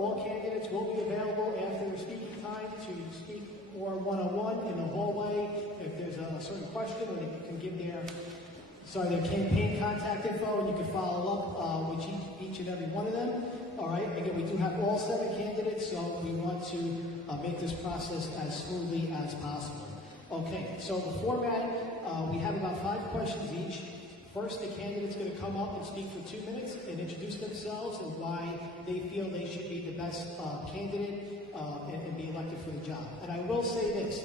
all candidates will be available after their speaking time to speak more one-on-one in the hallway. If there's a certain question, or they can give their campaign contact info, and you can follow up with each and every one of them. All right, again, we do have all 7 candidates, so we want to make this process as smoothly as possible. Okay, so the format, we have about 5 questions each. First, the candidate's going to come up and speak for 2 minutes and introduce themselves and why they feel they should be the best candidate and be elected for the job. And I will say this,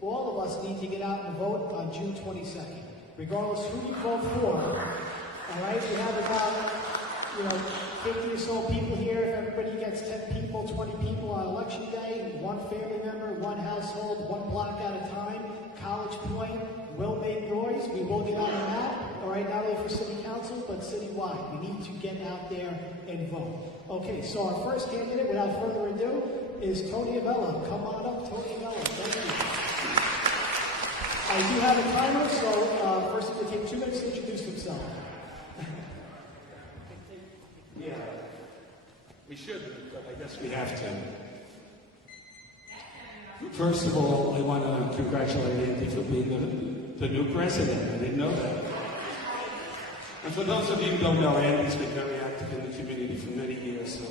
all of us need to get out and vote on June 22nd. Regardless who you vote for, all right? We have about, 50 or so people here. If everybody gets 10 people, 20 people on election day, 1 family member, 1 household, 1 block at a time, College Point will make noise. We will get on the map, all right, not only for city council, but citywide. We need to get out there and vote. Okay, so our first candidate, without further ado, is Tony Avella. Come on up, Tony Avella. Thank you. I do have a timer, so first it will take 2 minutes to introduce himself. Yeah, we should, but I guess we have to. First of all, I want to congratulate Andy for being the new president. I didn't know that. And for those of you who don't know, Andy's been very active in the community for many years, so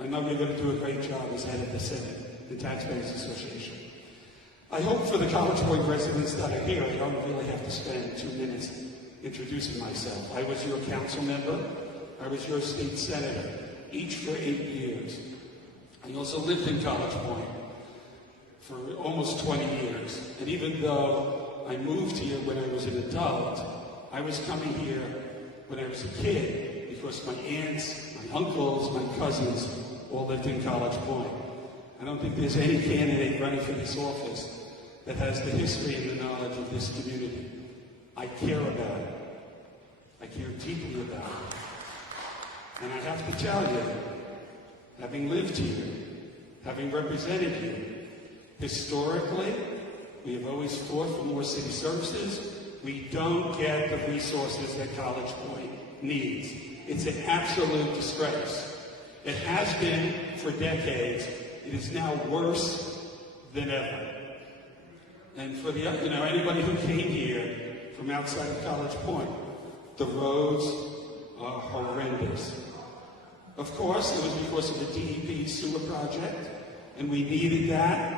I know you're going to do a great job as head of the Civic and Taxpayers Association. I hope for the College Point residents that are here, I don't really have to spend 2 minutes introducing myself. I was your council member. I was your state senator, each for 8 years. I also lived in College Point for almost 20 years. And even though I moved here when I was an adult, I was coming here when I was a kid because my aunts, my uncles, my cousins all lived in College Point. I don't think there's any candidate running for this office that has the history and the knowledge of this community. I care about it. I care deeply about it. And I have to tell you, having lived here, having represented you, historically, we have always fought for more city services. We don't get the resources that College Point needs. It's an absolute disgrace. It has been for decades. It is now worse than ever. And for the anybody who came here from outside of College Point, the roads are horrendous. Of course, it was because of the DEP sewer project, and we needed that.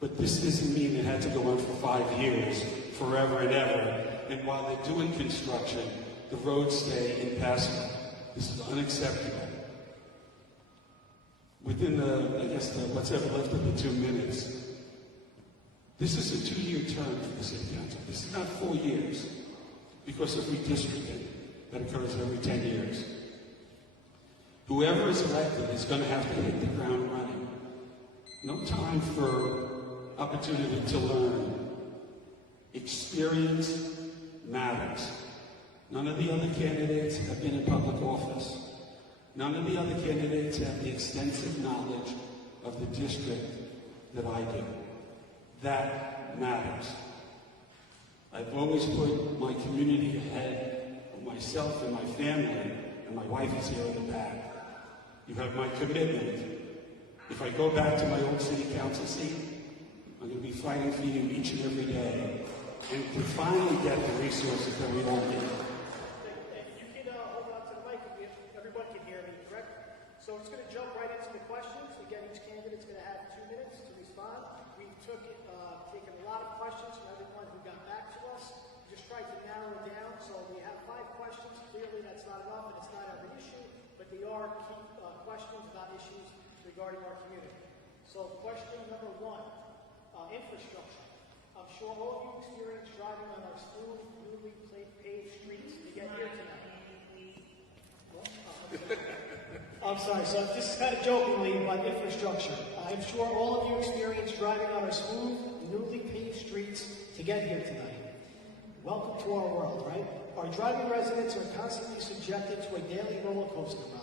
But this doesn't mean it had to go on for 5 years, forever and ever. And while they're doing construction, the roads stay impassable. This is unacceptable. Within what's ever left of the 2 minutes, this is a 2-year term for the city council. This is not 4 years because of redistricting that occurs every 10 years. Whoever is elected is going to have to hit the ground running. No time for opportunity to learn. Experience matters. None of the other candidates have been in public office. None of the other candidates have the extensive knowledge of the district that I do. That matters. I've always put my community ahead of myself and my family, and my wife is here in the back. You have my commitment. If I go back to my old city council seat, I'm going to be fighting for you each and every day, and to finally get the resources that we all need. You can hold on to the mic if everyone can hear me, correct? So it's going to jump right into the questions. Again, each candidate's going to have 2 minutes to respond. We taken a lot of questions from everyone who got back to us. We just tried to narrow it down. So we have 5 questions. Clearly, that's not enough, and it's not every issue, but they are key questions about issues regarding our community. So question number 1, infrastructure. I'm sure all of you experienced driving on our smooth, newly paved streets to get here tonight. I'm sorry, so this is kind of jokingly, but infrastructure. I'm sure all of you experienced driving on our smooth, newly paved streets to get here tonight. Welcome to our world, right? Our driving residents are constantly subjected to a daily roller coaster ride.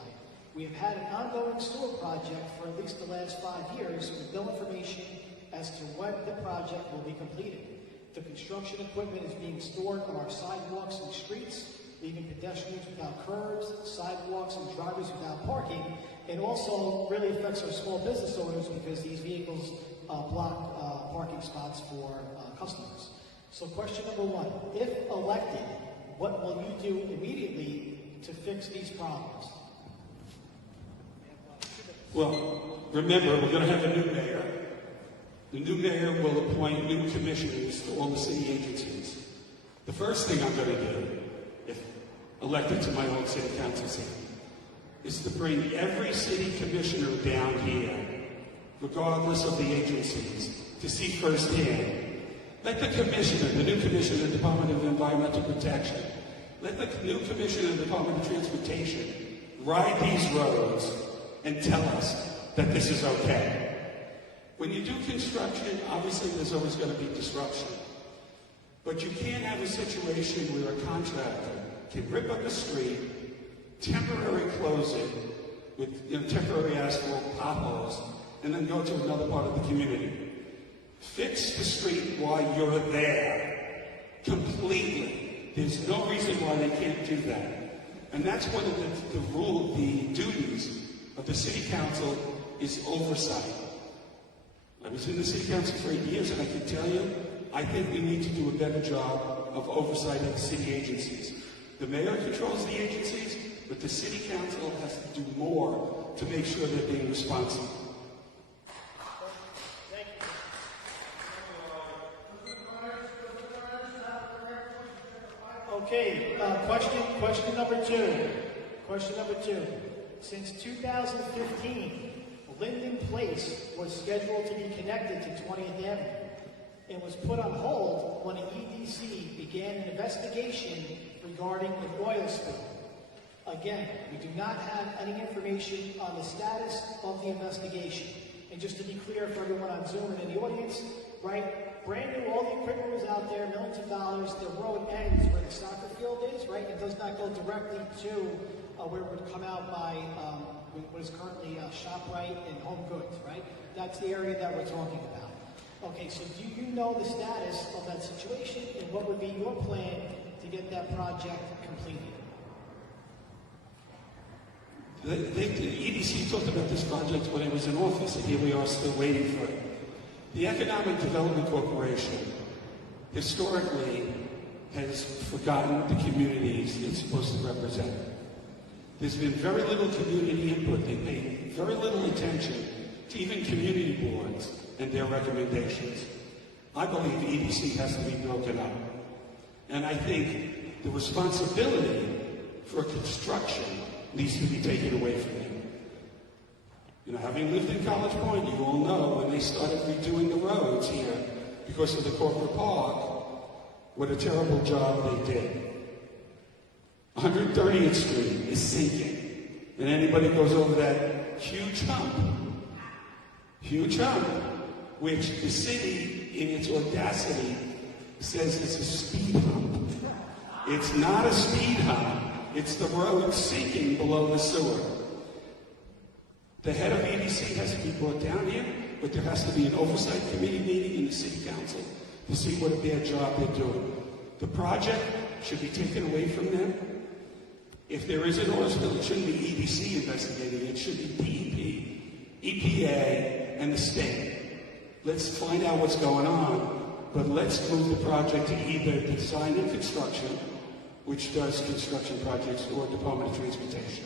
We have had an ongoing sewer project for at least the last 5 years with no information as to when the project will be completed. The construction equipment is being stored on our sidewalks and streets. leaving pedestrians without curbs, sidewalks, and drivers without parking. It also really affects our small business owners because these vehicles block parking spots for customers. So question number one, if elected, what will you do immediately to fix these problems? Well, remember, we're going to have a new mayor. The new mayor will appoint new commissioners to all the city agencies. The first thing I'm going to do, if elected to my own city council seat, is to bring every city commissioner down here, regardless of the agencies, to see firsthand. Let the commissioner, the new commissioner of the Department of Environmental Protection, let the new commissioner of the Department of Transportation ride these roads and tell us that this is okay. When you do construction, obviously there's always going to be disruption. But you can't have a situation where a contractor can rip up a street, temporarily close it with temporary asphalt potholes, and then go to another part of the community. Fix the street while you're there, completely. There's no reason why they can't do that. And that's one of the duties of the city council is oversight. I was in the city council for 8 years, and I can tell you, I think we need to do a better job of oversight of the city agencies. The mayor controls the agencies, but the city council has to do more to make sure they're being responsible. Okay, question number two. Question number two. Since 2015, Linden Place was scheduled to be connected to 20th Avenue and was put on hold when an EDC began an investigation regarding an oil spill. Again, we do not have any information on the status of the investigation. And just to be clear for everyone on Zoom and in the audience, right, brand new, all the equipment was out there, millions of dollars. The road ends where the soccer field is, right? It does not go directly to where it would come out by what is currently ShopRite and Home Goods, right? That's the area that we're talking about. Okay, so do you know the status of that situation, and what would be your plan to get that project completed? The EDC talked about this project when I was in office, and here we are still waiting for it. The Economic Development Corporation historically has forgotten the communities it's supposed to represent. There's been very little community input. They paid very little attention to even community boards and their recommendations. I believe EDC has to be broken up. And I think the responsibility for construction needs to be taken away from them. You know, having lived in College Point, you all know when they started redoing the roads here because of the corporate park, what a terrible job they did. 130th Street is sinking. And anybody goes over that huge hump, which the city, in its audacity, says is a speed hump. It's not a speed hump. It's the road sinking below the sewer. The head of EDC has to be brought down here, but there has to be an oversight committee meeting in the city council to see what a bad job they're doing. The project should be taken away from them. If there is an oil spill, it shouldn't be EDC investigating it. It should be DEP, EPA, and the state. Let's find out what's going on, but let's move the project to either design and construction, which does construction projects, or Department of Transportation.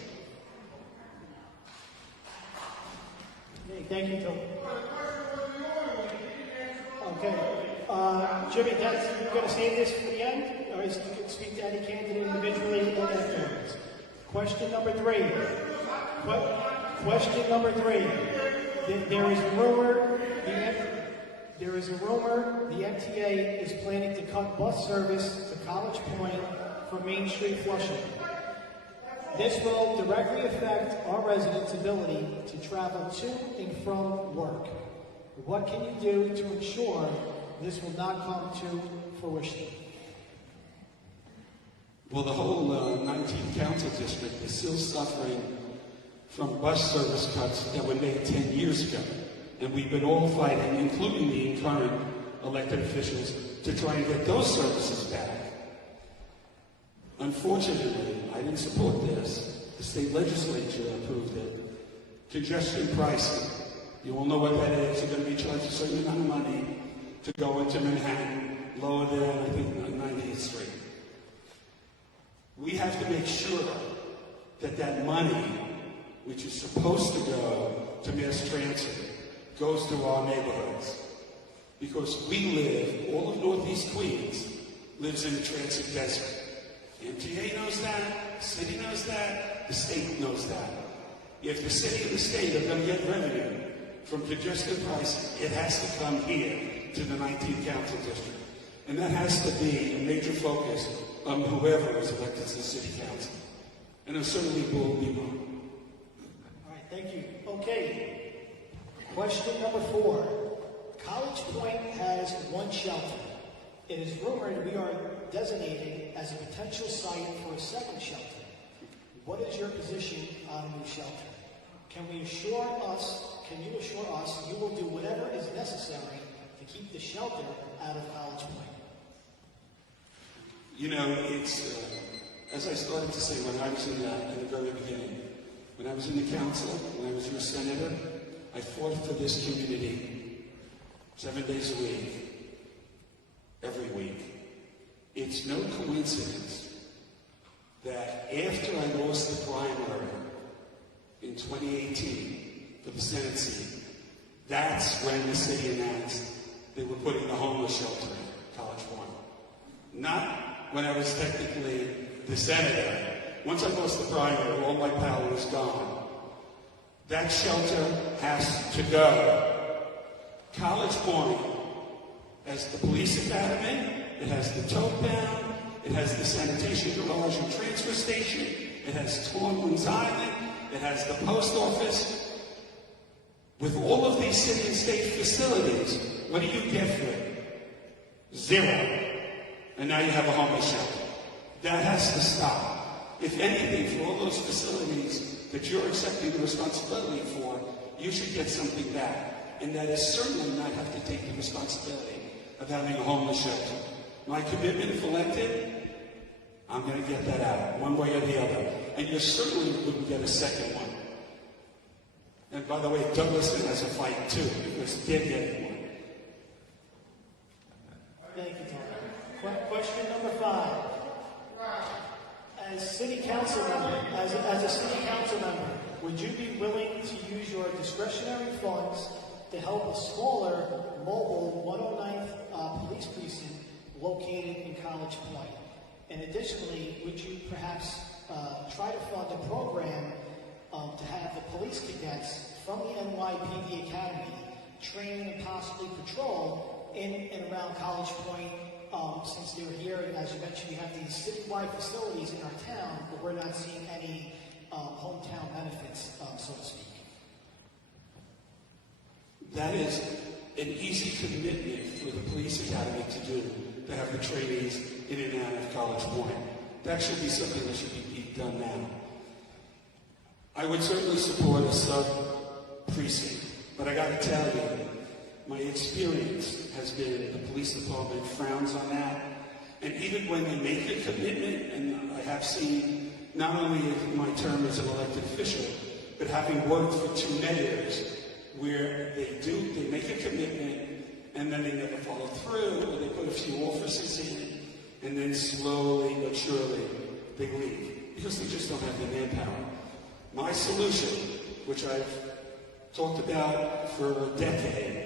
Okay, thank you, Tom. Okay. Jimmy, you're going to save this for the end, or is you can speak to any candidate individually or afterwards? Question number three. Question number three. There is a rumor the MTA is planning to cut bus service to College Point from Main Street Flushing. This will directly affect our residents' ability to travel to and from work. What can you do to ensure this will not come to fruition? Well, the whole 19th Council District is still suffering from bus service cuts that were made 10 years ago. And we've been all fighting, including the current elected officials, to try and get those services back. Unfortunately, I didn't support this. The state legislature approved it. Congestion pricing. You all know what that is. You're going to be charged a certain amount of money to go into Manhattan, lower than, I think, 90th Street. We have to make sure that that money, which is supposed to go to mass transit, goes to our neighborhoods. Because we live, all of Northeast Queens lives in a transit desert. The MTA knows that, the city knows that, the state knows that. If the city and the state are going to get revenue from congestion pricing, it has to come here to the 19th Council District. And that has to be a major focus on whoever is elected to the City Council. And it certainly will be wrong. All right, thank you. Okay, question number 4. College Point has one shelter. It is rumored we are designated as a potential site for a second shelter. What is your position on a new shelter? Can you assure us you will do whatever is necessary to keep the shelter out of College Point? You know, it's, as I started to say when I was in the very beginning, when I was in the council, when I was your senator, I fought for this community 7 days a week, every week. It's no coincidence that after I lost the primary in 2018 for the Senate seat, that's when the city announced they were putting the homeless shelter in College Point. Not when I was technically the senator. Once I lost the primary, all my power was gone. That shelter has to go. College Point has the police academy, it has the tote pound, it has the sanitation garage and transfer station, it has Torrance Island, it has the post office. With all of these city and state facilities, what do you get for it? 0. And now you have a homeless shelter. That has to stop. If anything, for all those facilities that you're accepting the responsibility for, you should get something back. And that is certainly not have to take the responsibility of having a homeless shelter. My commitment, if elected, I'm going to get that out, one way or the other. And you certainly wouldn't get a second one. And by the way, Douglaston has a fight too, because they're getting one. Thank you, Tom. Question number 5. As a city council member, would you be willing to use your discretionary funds to help a smaller, mobile 109th police precinct located in College Point? And additionally, would you perhaps try to fund a program to have the police cadets from the NYPD Academy train and possibly patrol in and around College Point, since they're here, and as you mentioned, we have these citywide facilities in our town, but we're not seeing any hometown benefits, so to speak. That is an easy commitment for the police academy to do, to have the trainees in and out of College Point. That should be something that should be done now. I would certainly support a sub-precinct, but I got to tell you, my experience has been the police department frowns on that, and even when they make a commitment, and I have seen not only in my term as an elected official, but having worked for 2 mayors, where they make a commitment, and then they never follow through, or they put a few officers in, and then slowly but surely they leave, because they just don't have the manpower. My solution, which I've talked about for a decade,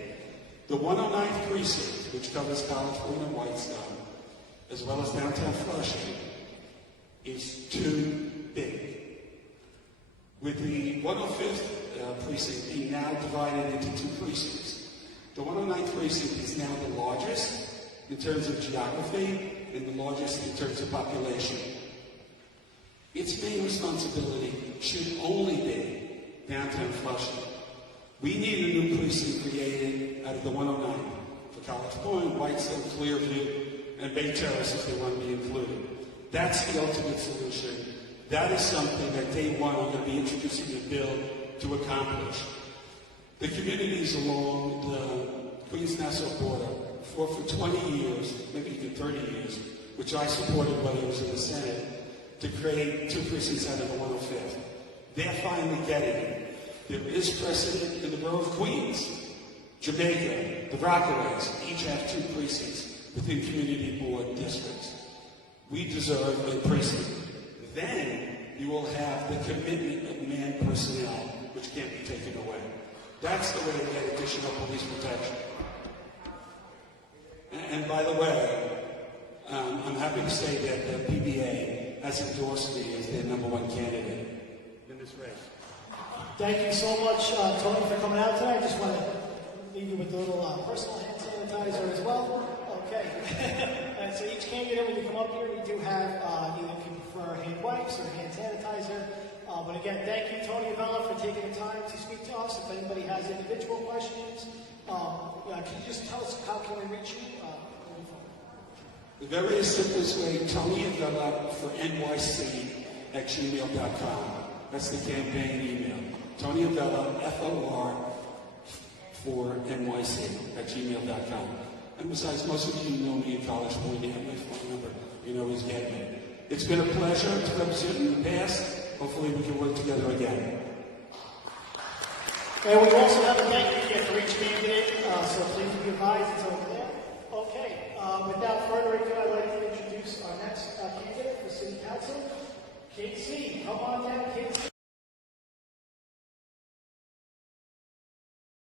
the 109th precinct, which covers College Point and Whitestone, as well as downtown Flushing, is too big. With the 105th precinct being now divided into 2 precincts, the 109th precinct is now the largest in terms of geography and the largest in terms of population. Its main responsibility should only be downtown Flushing. We need a new precinct created out of the 109 for College Point, Whitestone, Clearview, and Bay Terrace if they want to be included. That's the ultimate solution. That is something that day one I'm going to be introducing a bill to accomplish. The communities along the Queens-Nassau border fought for 20 years, maybe even 30 years, which I supported when I was in the Senate, to create 2 precincts out of the 105th. They're finally getting it. There is precedent in the borough of Queens, Jamaica, the Rockaways, each have 2 precincts within community board districts. We deserve a precinct. Then you will have the commitment of man personnel, which can't be taken away. That's the way to get additional police protection. And by the way, I'm happy to say that the PBA has endorsed me as their #1 candidate in this race. Thank you so much, Tony, for coming out tonight. I just want to leave you with a little personal hand sanitizer as well. Okay. And so each candidate, when you come up here, we do have either if you prefer hand wipes or hand sanitizer. But again, thank you, Tony Avella, for taking the time to speak to us. If anybody has individual questions, can you just tell us how can we reach you? The very simplest way, Tony Avella for NYC@gmail.com. That's the campaign email. Tony Avella, FOR for NYC@gmail.com. And besides, most of you know me in College Point. You have my phone number. You know who's getting it. It's been a pleasure to represent in the past. Hopefully we can work together again. And we also have a thank you gift for each candidate, so please be advised it's over there. Okay, without further ado, I'd like to introduce